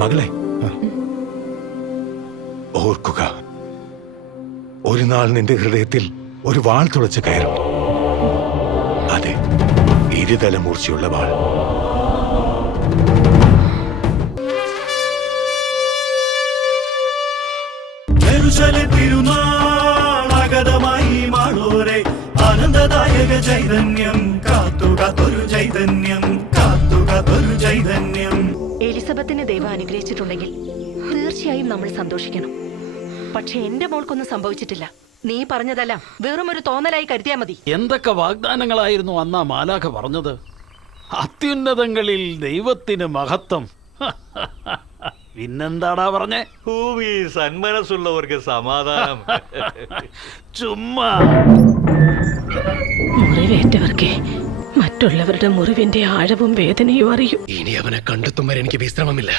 മകളെ, ഓർക്കുക, ഒരു നാൾ നിന്റെ ഹൃദയത്തിൽ ഒരു വാൾ തുളച്ച് കയറും. അതെ, ഇരുതല മൂർച്ചയുള്ള വാൾ. തിരുനാളാഗതമായി മാളോരെ ആനന്ദദായക ചൈതന്യം കാത്തുകാത്തൊരു ചൈതന്യം കാത്തുകാത്തൊരു ചൈതന്യം. എലിസബത്തിനെ ദൈവം അനുഗ്രഹിച്ചിട്ടുണ്ടെങ്കിൽ തീർച്ചയായും നമ്മൾ സന്തോഷിക്കണം. പക്ഷെ എന്റെ മോൾക്കൊന്നും സംഭവിച്ചിട്ടില്ല. നീ പറഞ്ഞതെല്ലാം വെറും ഒരു തോന്നലായി കരുതിയാ മതി. എന്തൊക്കെ വാഗ്ദാനങ്ങളായിരുന്നു അന്നാ മാലാഖ പറഞ്ഞത്? അത്യുന്നതങ്ങളിൽ ദൈവത്തിന് മഹത്വം. പിന്നെന്താടാ പറഞ്ഞേ? ഭൂമി സന്മനസ്സുള്ളവർക്ക് സമാധാനം. ചുമ്മാ. മുറിവേറ്റവർക്ക് മറ്റുള്ളവരുടെ മുറിവിന്റെ ആഴവും വേദനയും അറിയും. ഇനി അവനെ കണ്ടെത്തും വരെ എനിക്ക് വിശ്രമമില്ല.